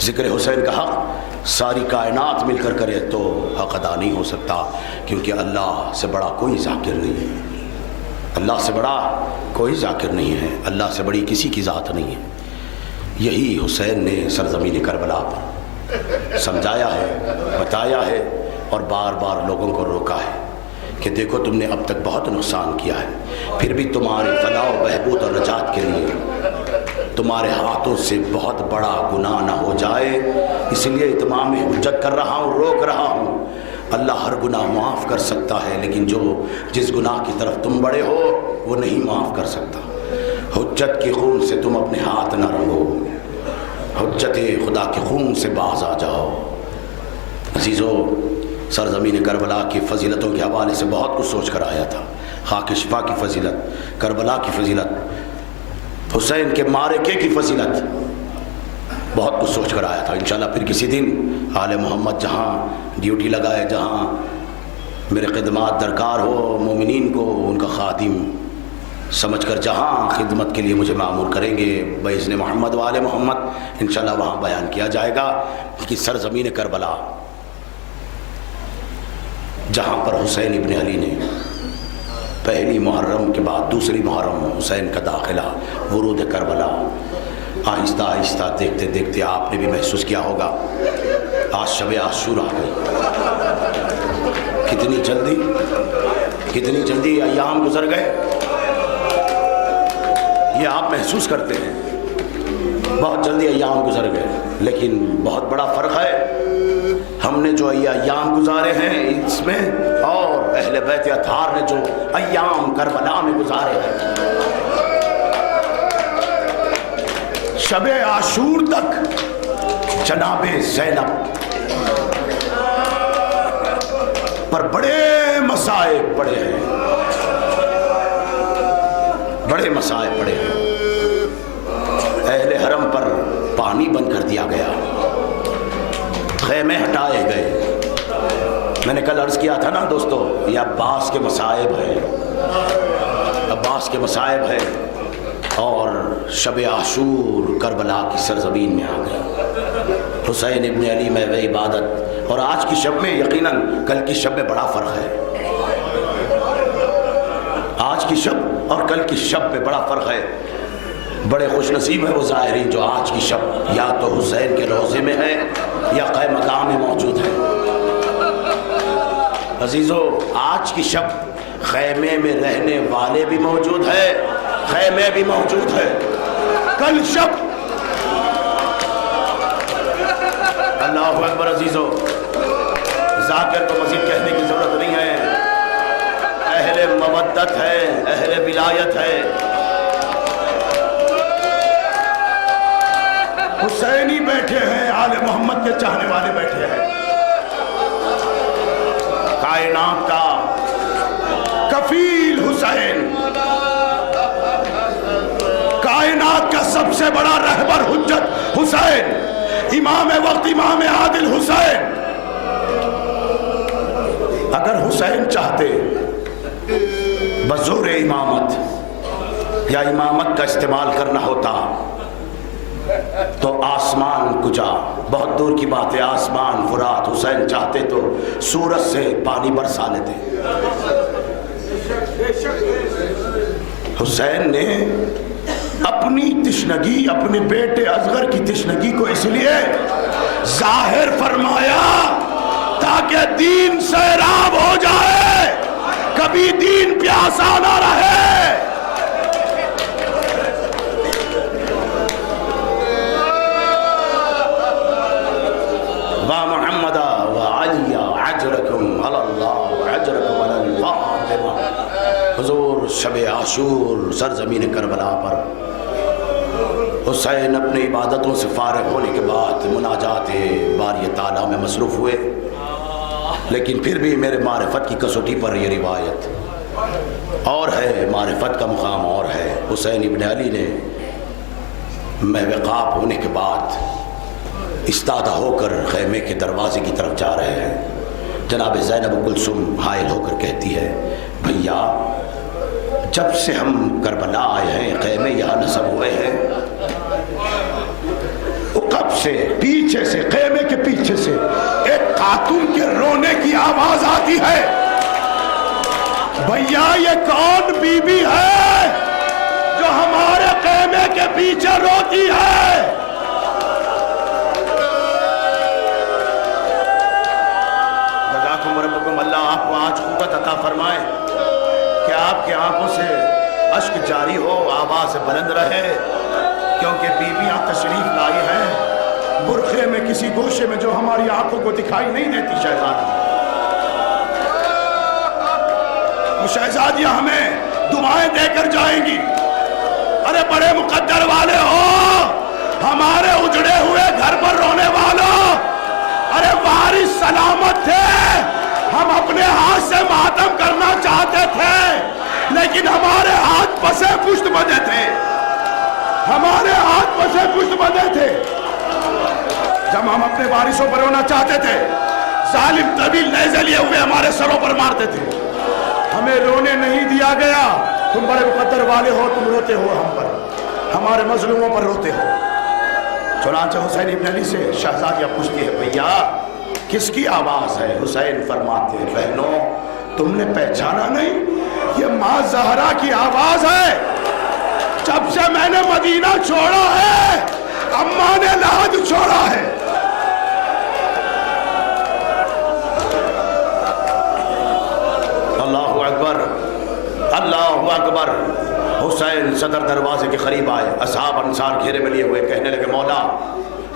ذکر حسین کا حق ساری کائنات مل کر کرے تو حق ادا نہیں ہو سکتا، کیونکہ اللہ سے بڑا کوئی ذاکر نہیں ہے، اللہ سے بڑا کوئی ذاکر نہیں ہے، اللہ سے بڑی کسی کی ذات نہیں ہے۔ یہی حسین نے سرزمین کربلا پر سمجھایا ہے، بتایا ہے اور بار بار لوگوں کو روکا ہے کہ دیکھو تم نے اب تک بہت نقصان کیا ہے، پھر بھی تمہاری فلاح و بہبود اور نجات کے لیے تمہارے ہاتھوں سے بہت بڑا گناہ نہ ہو جائے، اس لیے اتمام حجت کر رہا ہوں، روک رہا ہوں۔ اللہ ہر گناہ معاف کر سکتا ہے، لیکن جس گناہ کی طرف تم بڑے ہو وہ نہیں معاف کر سکتا۔ حجت کے خون سے تم اپنے ہاتھ نہ رنگو، حجت خدا کے خون سے باز آ جاؤ۔ عزیزو، سرزمین کربلا کی فضیلتوں کے حوالے سے بہت کچھ سوچ کر آیا تھا۔ خاک شفا کی فضیلت، کربلا کی فضیلت، حسین کے معرکے کی فضیلت، بہت کچھ سوچ کر آیا تھا۔ انشاءاللہ پھر کسی دن آل محمد جہاں ڈیوٹی لگائے، جہاں میرے خدمات درکار ہو، مومنین کو ان کا خادم سمجھ کر جہاں خدمت کے لیے مجھے معمور کریں گے باذن محمد و آل محمد، انشاءاللہ وہاں بیان کیا جائے گا کہ سرزمین کربلا جہاں پر حسین ابن علی نے پہلی محرم کے بعد دوسری محرم حسین کا داخلہ، ورود کربلا، آہستہ آہستہ دیکھتے دیکھتے آپ نے بھی محسوس کیا ہوگا آج شب عاشور آ گئی، کتنی جلدی ایام گزر گئے، یہ آپ محسوس کرتے ہیں۔ بہت جلدی ایام گزر گئے، لیکن بہت بڑا فرق ہے ہم نے جو ایام گزارے ہیں اس میں اور اہل بیت اطہار نے جو ایام کربلا میں گزارے ہیں۔ شب عاشور تک جناب زینب پر بڑے مصائب پڑے ہیں، بڑے مصائب پڑے ہیں۔ اہل حرم پر پانی بند کر دیا گیا، خیمے ہٹائے گئے۔ میں نے کل عرض کیا تھا نا دوستو، یہ عباس کے مصائب ہیں، عباس کے مصائب ہیں، اور شب عاشور کربلا کی سرزمین میں آ گئے۔ حسین ابن علی میں وہ عبادت اور آج کی شب میں یقیناً کل کی شب میں بڑا فرق ہے۔ آج کی شب اور کل کی شب میں بڑا فرق ہے۔ بڑے خوش نصیب ہیں وہ زائرین جو آج کی شب یا تو حسین کے روضے میں ہے یا قائم مقام میں موجود ہے۔ عزیزو، آج کی شب خیمے میں رہنے والے بھی موجود ہے، خیمے بھی موجود ہے۔ کل شب اللہ اکبر عزیزو، ذاکر کو مزید کہنے کی ضرورت نہیں ہے، اہل مودت ہے، اہل ولایت ہے۔ حسینی بیٹھے ہیں، آل محمد کے چاہنے والے بیٹھے ہیں۔ کائنات کا کفیل حسین، کائنات کا سب سے بڑا رہبر حجت حسین، امام وقت امام عادل حسین۔ اگر حسین چاہتے بزور امامت یا امامت کا استعمال کرنا ہوتا تو آسمان کجا، بہت دور کی بات ہے، آسمان فرات، حسین چاہتے تو سورج سے پانی برسا لیتے۔ حسین نے اپنی تشنگی، اپنے بیٹے اصغر کی تشنگی کو اس لیے ظاہر فرمایا تاکہ دین سیراب ہو جائے، کبھی دین پیاسا نہ رہے۔ حضور شب عاشور سرزمین کربلا پر حسین اپنی عبادتوں سے فارغ ہونے کے بعد مناجات باری تعالیٰ میں مصروف ہوئے، لیکن پھر بھی میرے معرفت کی کسوٹی پر یہ روایت اور ہے، معرفت کا مقام اور ہے۔ حسین ابن علی نے محوقاف ہونے کے بعد استادہ ہو کر خیمے کے دروازے کی طرف جا رہے ہیں۔ جناب زینب کلثوم حائل ہو کر کہتی ہے، بھیا جب سے ہم کربلا آئے ہیں، خیمے یہاں نصب ہوئے ہیں، کب سے پیچھے سے، خیمے کے پیچھے سے ایک خاتون کے رونے کی آواز آتی ہے۔ بھیا یہ کون بی بی ہے جو ہمارے خیمے کے پیچھے روتی ہے؟ جزاکم ربکم، اللہ آپ کو آج قوت عطا فرمائے کہ آپ کی آنکھوں سے اشک جاری ہو، آواز بلند رہے، کیونکہ بیویاں تشریف لائی ہیں برقعے میں کسی گوشے میں جو ہماری آنکھوں کو دکھائی نہیں دیتی۔ شہزادیاں ہمیں دعائیں دے کر جائیں گی۔ ارے بڑے مقدر والے ہو، ہمارے اجڑے ہوئے گھر پر رونے والوں، ارے وارث سلامت تھے، ہم اپنے ہاتھ سے ماتم کرنا چاہتے تھے لیکن ہمارے ہاتھ پسے پشت بندھے تھے، ہمارے ہاتھ پسے پشت بندھے تھے۔ جب ہم اپنے وارثوں پر رونا چاہتے تھے، ظالم طویل نیزے لیے ہوئے ہمارے سروں پر مارتے تھے، ہمیں رونے نہیں دیا گیا۔ تم بڑے مقدر والے ہو، تم روتے ہو ہم پر، ہمارے مظلوموں پر روتے ہو۔ چنانچہ حسین ابن علی سے شہزادیاں پوچھتی ہے، بھیا کس کی آواز ہے؟ حسین فرماتے ہیں، بہنوں تم نے پہچانا نہیں، یہ ماں زہرا کی آواز ہے۔ جب سے میں نے مدینہ چھوڑا ہے، اماں نے لحد چھوڑا ہے۔ اللہ اکبر، اللہ اکبر۔ حسین صدر دروازے کے قریب آئے، اصحاب انصار گھیرے میں لیے ہوئے، کہنے لگے مولا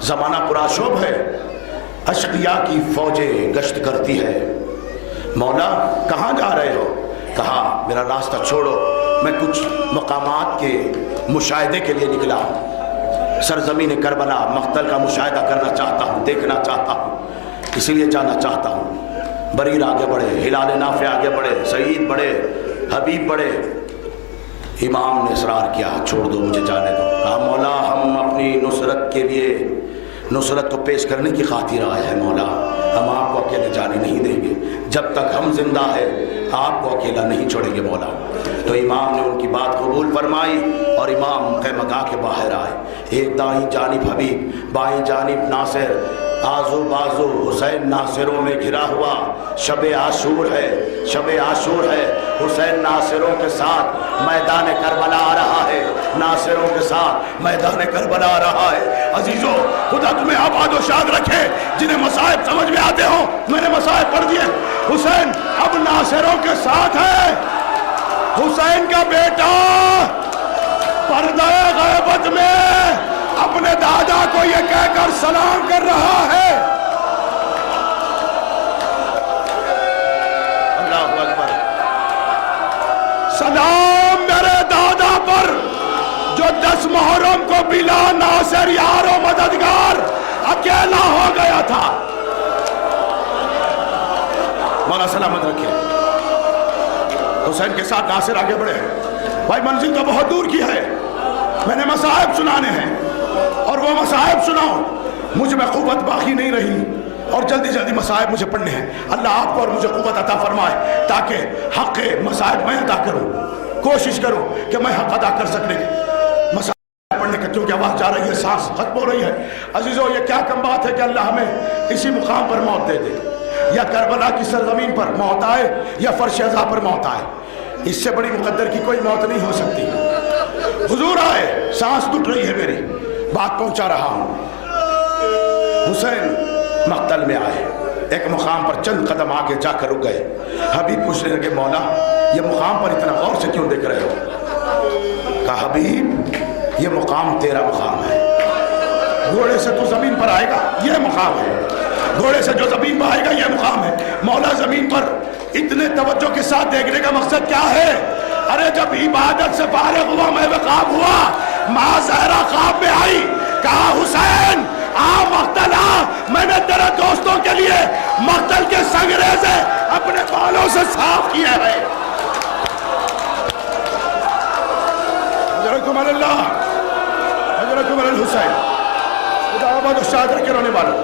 زمانہ پرآشوب ہے، اشقیاء کی فوجیں گشت کرتی ہے، مولا کہاں جا رہے ہو؟ کہا میرا راستہ چھوڑو، میں کچھ مقامات کے مشاہدے کے لیے نکلا ہوں، سرزمین کربلا مقتل کا مشاہدہ کرنا چاہتا ہوں، دیکھنا چاہتا ہوں، اسی لیے جانا چاہتا ہوں۔ بریر آگے بڑھے، ہلال نافع آگے بڑھے، سعید بڑھے، حبیب بڑھے۔ امام نے اصرار کیا چھوڑ دو مجھے جانے دو۔ کہا مولا ہم اپنی نصرت کے لیے نصرت کو پیش کرنے کی خاطر آئے ہیں مولا، ہم آپ کو اکیلے جانے نہیں دیں گے، جب تک ہم زندہ ہیں آپ کو اکیلا نہیں چھوڑیں گے مولا۔ تو امام نے ان کی بات قبول فرمائی اور امام خیمگاہ کے باہر آئے، ایک دائیں جانب حبیب، بائیں جانب ناصر، آزو بازو حسین ناصروں میں گھرا ہوا۔ شب عاشور ہے، شب عاشور ہے، حسین ناصروں کے ساتھ میدان کربلا آ رہا ہے، ناصروں کے ساتھ میدان کربلا آ رہا ہے۔ عزیزو خدا تمہیں آباد و شاد رکھے، جنہیں مصائب سمجھ میں آتے ہوں میں نے مصائب پڑھ دیے۔ حسین اب ناصروں کے ساتھ ہے، حسین کا بیٹا پردہ غیبت میں اپنے دادا کو یہ کہہ کر سلام کر رہا ہے، اللہ اکبر، سلام میرے دادا پر جو 10 محرم کو بلا ناصر یار و مددگار اکیلا ہو گیا تھا۔ مولا سلامت رکھے۔ حسین کے ساتھ ناصر آگے بڑھے، بھائی منزل تو بہت دور کی ہے، میں نے مصائب سنانے ہیں اور وہ مصائب سناؤ، مجھ میں قوت باقی نہیں رہی اور جلدی جلدی مصائب مجھے پڑھنے ہیں۔ اللہ آپ کو اور مجھے قوت عطا فرمائے تاکہ حق مصائب میں ادا کروں، کوشش کروں کہ میں حق ادا کر سکنے مصائب پڑھنے کا، کیونکہ آواز جا رہی ہے، سانس ختم ہو رہی ہے۔ عزیزو یہ کیا کم بات ہے کہ اللہ ہمیں اسی مقام پر موت دے دے، یا کربلا کی سرزمین پر موت آئے یا فرش عزا پر موت آئے، اس سے بڑی مقدر کی کوئی موت نہیں ہو سکتی۔ حضور آئے، سانس ٹوٹ رہی ہے میری، بات پہنچا رہا ہوں۔ حسین مقتل میں آئے، ایک مقام پر چند قدم آگے جا کر رک گئے۔ حبیب پوچھنے لگے مولا یہ مقام پر اتنا غور سے کیوں دیکھ رہے ہو؟ کہا حبیب یہ مقام تیرا مقام ہے، گھوڑے سے تو زمین پر آئے گا یہ مقام ہے، گھوڑے سے جو زمین پر آئے گا یہ مقام ہے۔ مولا زمین پر اتنے توجہ کے ساتھ دیکھنے کا مقصد کیا ہے؟ ارے جب عبادت سے فارغ ہوا میں خواب ہوا، ماں زہرا خواب میں آئی، کہا حسین آ مقتل آ، میں نے تیرے دوستوں کے لیے مقتل کے سنگریزے اپنے بالوں سے صاف کیے ہیں۔ حضرتکم اللہ، حضرتکم الحسین، خدا آباد و شاد رکھے رونے والوں۔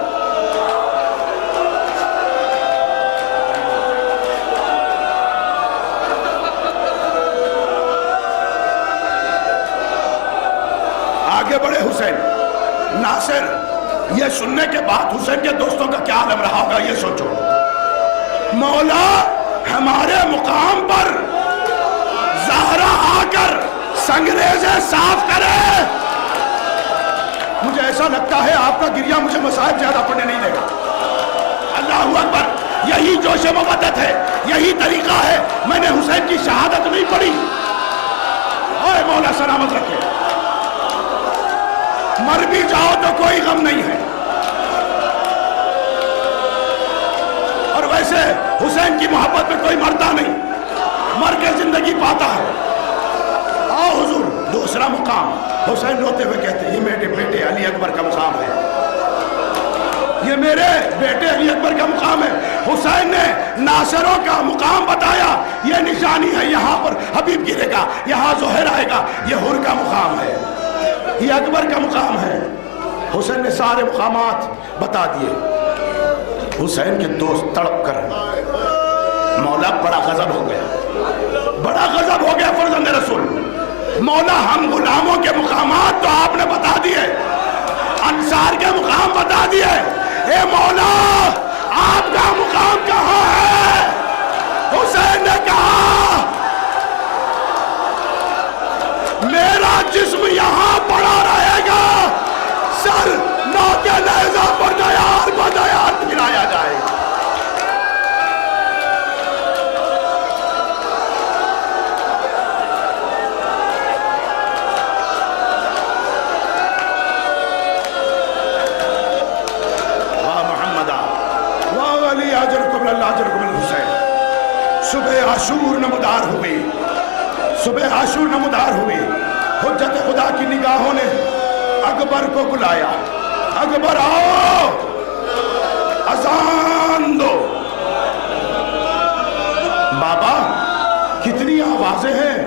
آگے بڑھے حسین، ناصر یہ سننے کے بعد حسین کے دوستوں کا کیا عالم رہا ہوگا یہ سوچو۔ مولا ہمارے مقام پر زہرا آ کر سنگریزے صاف کرے، مجھے ایسا لگتا ہے آپ کا گریہ مجھے مصائب زیادہ پڑھنے نہیں دے گا۔ اللہ اکبر، یہی جوش مودت ہے، یہی طریقہ ہے۔ میں نے حسین کی شہادت نہیں پڑھی، اے مولا سلامت رکھے، مر بھی جاؤ تو کوئی غم نہیں ہے۔ اور ویسے حسین کی محبت میں کوئی مرتا نہیں، مر کے زندگی پاتا ہے۔ آؤ حضور، دوسرا مقام۔ حسین روتے ہوئے کہتے ہیں یہ میرے بیٹے علی اکبر کا مقام ہے، یہ میرے بیٹے علی اکبر کا مقام ہے۔ حسین نے ناصروں کا مقام بتایا، یہ نشانی ہے یہاں پر حبیب گرے گا، یہاں زہر آئے گا، یہ حر کا مقام ہے، یہ اکبر کا مقام ہے۔ حسین نے سارے مقامات بتا دیے۔ حسین کے دوست تڑپ کر مولا بڑا غضب ہو گیا، بڑا غضب ہو گیا فرزند رسول۔ مولا ہم غلاموں کے مقامات تو آپ نے بتا دیے، انصار کے مقام بتا دیے، اے مولا آپ کا مقام کہاں ہے؟ حسین نے کہا میرا جسم یہاں پڑا رہے گا، سر موت نیزہ پر دیار بدیار گرایا جائے گا۔ عاشور نمودار ہوئے، صبح عاشور نمودار ہوئے، حجت خدا کی نگاہوں نے اکبر کو بلایا، اکبر آؤ اذان دو۔ بابا کتنی آوازیں ہیں،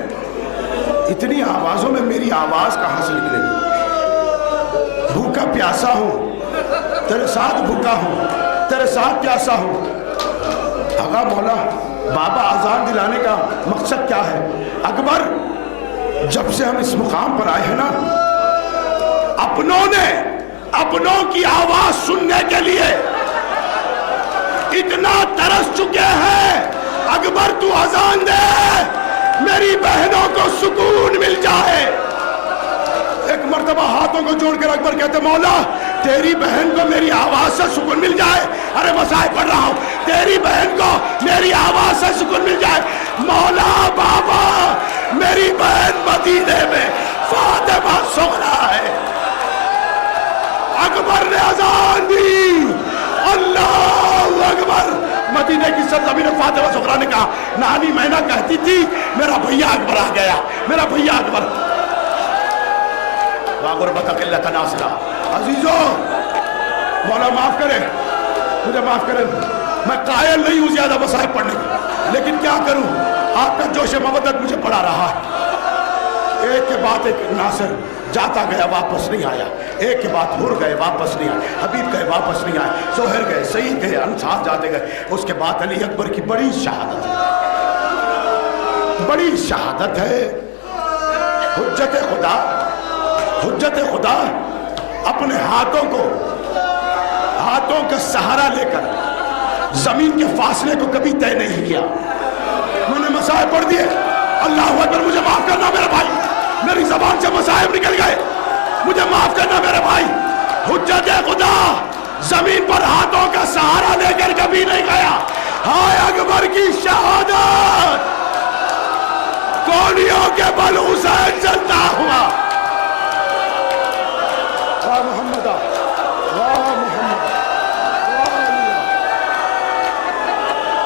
اتنی آوازوں میں میری آواز کہاں سے نکلے گی؟ بھوکا پیاسا ہوں، تیرے ساتھ بھوکا ہوں، تیرے ساتھ پیاسا ہوں۔ آقا مولا بابا اذان دلانے کا مقصد کیا ہے؟ اکبر جب سے ہم اس مقام پر آئے ہیں نا، اپنوں نے اپنوں کی آواز سننے کے لیے اتنا ترس چکے ہیں، اکبر تو اذان دے میری بہنوں کو سکون مل جائے۔ ایک مرتبہ ہاتھوں کو جوڑ کر اکبر کہتے مولا تیری بہن کو میری آواز سے سکون مل جائے، ارے مصائب پڑھ رہا ہوں، تیری بہن کو میری آواز سے سکون مل جائے۔ مولا بابا میری بہن مدینے میں فاطمہ سغرا ہے۔ اکبر نے اذان دی، اللہ اکبر۔ مدینے کی سرزمین فاطمہ سغرا نے کہا نانی میں نہ کہتی تھی میرا بھیا اکبر آ گیا، میرا بھیا اکبر۔ وَغُرْبَتَ قِلَّةَ نَاصِرَ۔ عزیزو مولا معاف کرے، مجھے معاف کرے، میں قائل نہیں ہوں زیادہ مصائب پڑھنے کی، لیکن کیا کروں، آپ کا جوش مودت مجھے پڑا رہا ہے۔ ایک کے بعد ایک ناصر جاتا گیا واپس نہیں آیا، ایک کے بعد حر گئے واپس نہیں آئے، حبیب گئے واپس نہیں آئے، زہر گئے، سعید گئے، انصار جاتے گئے۔ اس کے بعد علی اکبر کی بڑی شہادت ہے، بڑی شہادت ہے۔ حجت خدا، حجت خدا اپنے ہاتھوں کا سہارا لے کر زمین کے فاصلے کو کبھی طے نہیں کیا۔ میں نے مسائب پڑھ دیے، اللہ اکبر، مجھے معاف کرنا میرے بھائی، میری زبان سے مسائب نکل گئے، مجھے معاف کرنا میرے بھائی۔ حجت خدا زمین پر ہاتھوں کا سہارا لے کر کبھی نہیں گیا۔ ہائے اکبر کی شہادت، کونیوں کے بل حسین چلتا ہوا۔ محمد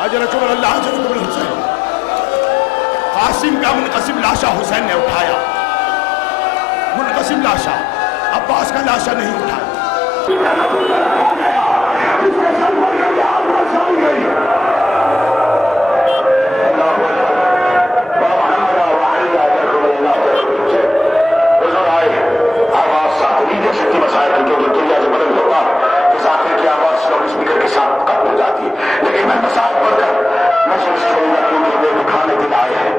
اجرکم اللہ اجرکم الحسین۔ قاسم کا منقسم لاشا حسین نے اٹھایا، منقسم لاشا، عباس کا لاشا نہیں اٹھایا۔ لیکن میں مسائل پڑھ کر میں سمجھ چھوڑوں گا کیونکہ وہ دکھانے دن آئے ہیں،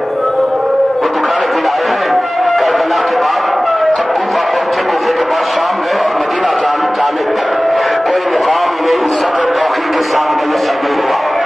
وہ دکھانے دن آئے ہیں۔ کربلا کے بعد جب کوفہ پہنچے، کوفے کے بعد شام گئے اور مدینہ جانے تک کوئی مقام انہیں عزت و توقیر کے ساتھ میسر نہیں ہوا۔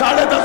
10:30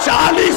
40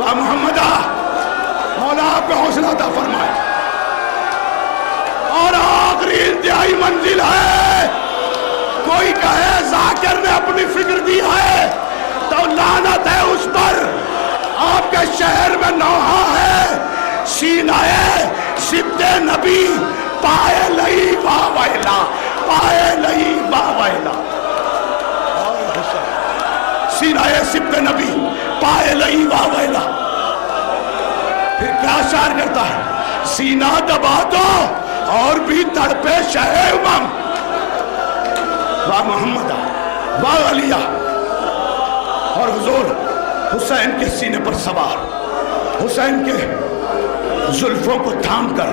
واہ محمدہ، مولا آپ پہ حوصلہ عطا فرمائے. اور آخری انتہائی منزل ہے. کوئی کہے ذاکر نے اپنی فکر دی ہے تو لعنت ہے اس پر. آپ کے شہر میں نوحہ ہے، سینہ سبت نبی پائے لئی واہ ویلا، پائے لئی واہ ویلا. سینہ سبت نبی پائے لئی واہ ویلا. پھر کیا شعر کرتا ہے؟ سینہ دبا دو اور بھی تڑپے شہ امم. واہ محمد، واہ علیہ. اور حضور حسین کے سینے پر سوار، حسین کے زلفوں کو تھام کر،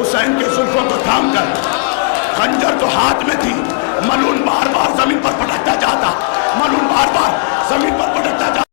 حسین کے زلفوں کو تھام کر، خنجر تو ہاتھ میں تھی، ملعون بار بار زمین پر پٹکتا جاتا، ملعون بار بار زمین پر پٹکتا جاتا.